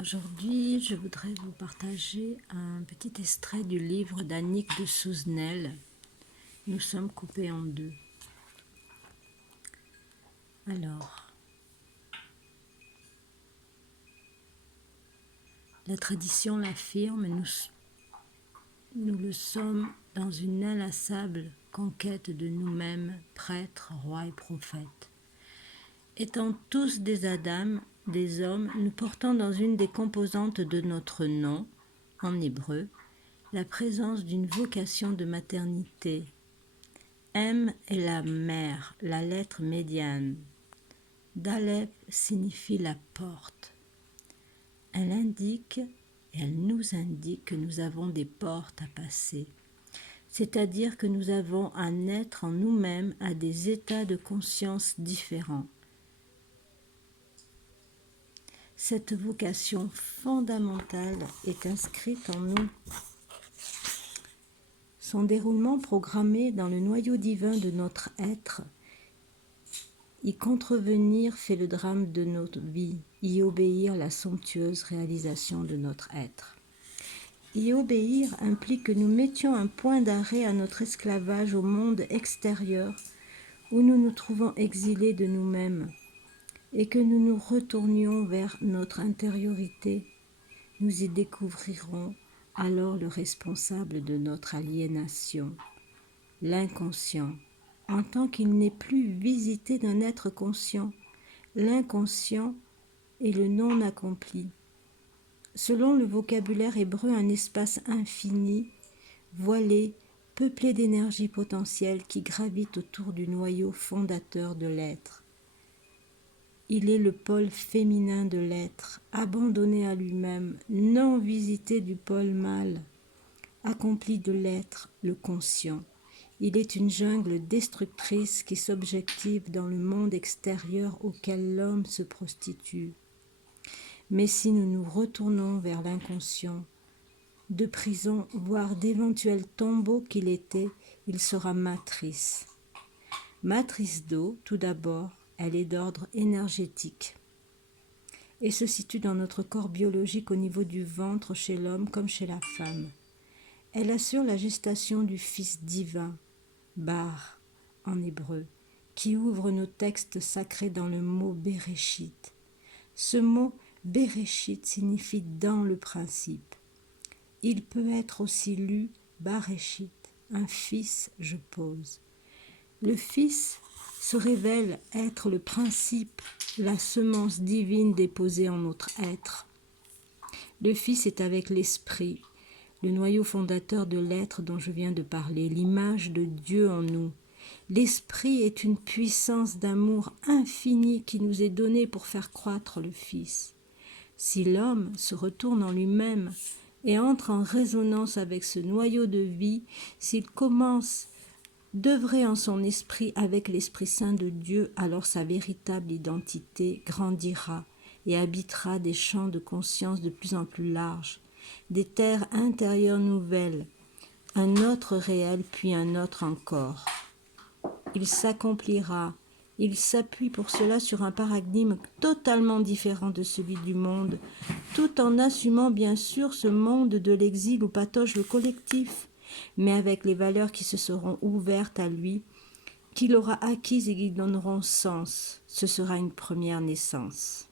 Aujourd'hui, je voudrais vous partager un petit extrait du livre d'Annick de Souzenel. Nous sommes coupés en deux. Alors, la tradition l'affirme, nous le sommes dans une inlassable conquête de nous-mêmes, prêtres, rois et prophètes. Étant tous des Adam, des hommes, nous portons dans une des composantes de notre nom, en hébreu, la présence d'une vocation de maternité. M est la mère, la lettre médiane. Dalep signifie la porte. Elle indique et elle nous indique que nous avons des portes à passer, c'est-à-dire que nous avons à naître en nous-mêmes à des états de conscience différents. Cette vocation fondamentale est inscrite en nous. Son déroulement programmé dans le noyau divin de notre être. Y contrevenir fait le drame de notre vie, y obéir la somptueuse réalisation de notre être. Y obéir implique que nous mettions un point d'arrêt à notre esclavage au monde extérieur où nous nous trouvons exilés de nous-mêmes et que nous nous retournions vers notre intériorité. Nous y découvrirons alors le responsable de notre aliénation, l'inconscient. En tant qu'il n'est plus visité d'un être conscient, l'inconscient est le non accompli. Selon le vocabulaire hébreu, un espace infini, voilé, peuplé d'énergie potentielle qui gravite autour du noyau fondateur de l'être. Il est le pôle féminin de l'être, abandonné à lui-même, non visité du pôle mâle, accompli de l'être, le conscient. Il est une jungle destructrice qui s'objective dans le monde extérieur auquel l'homme se prostitue. Mais si nous nous retournons vers l'inconscient, de prison, voire d'éventuels tombeaux qu'il était, il sera matrice. Matrice d'eau, tout d'abord, elle est d'ordre énergétique et se situe dans notre corps biologique au niveau du ventre chez l'homme comme chez la femme. Elle assure la gestation du Fils divin, Bar en hébreu, qui ouvre nos textes sacrés dans le mot Bereshit. Ce mot Bereshit signifie dans le principe. Il peut être aussi lu Bareshit, un fils je pose. Le Fils se révèle être le principe, la semence divine déposée en notre être. Le Fils est avec l'Esprit, le noyau fondateur de l'être dont je viens de parler, l'image de Dieu en nous. L'Esprit est une puissance d'amour infini qui nous est donnée pour faire croître le Fils. Si l'homme se retourne en lui-même et entre en résonance avec ce noyau de vie, s'il commence d'œuvrer en son esprit avec l'Esprit Saint de Dieu, alors sa véritable identité grandira et habitera des champs de conscience de plus en plus larges, des terres intérieures nouvelles, un autre réel puis un autre encore. Il s'accomplira, il s'appuie pour cela sur un paradigme totalement différent de celui du monde, tout en assumant bien sûr ce monde de l'exil où patauge le collectif, mais avec les valeurs qui se seront ouvertes à lui, qu'il aura acquises et qui donneront sens. Ce sera une première naissance.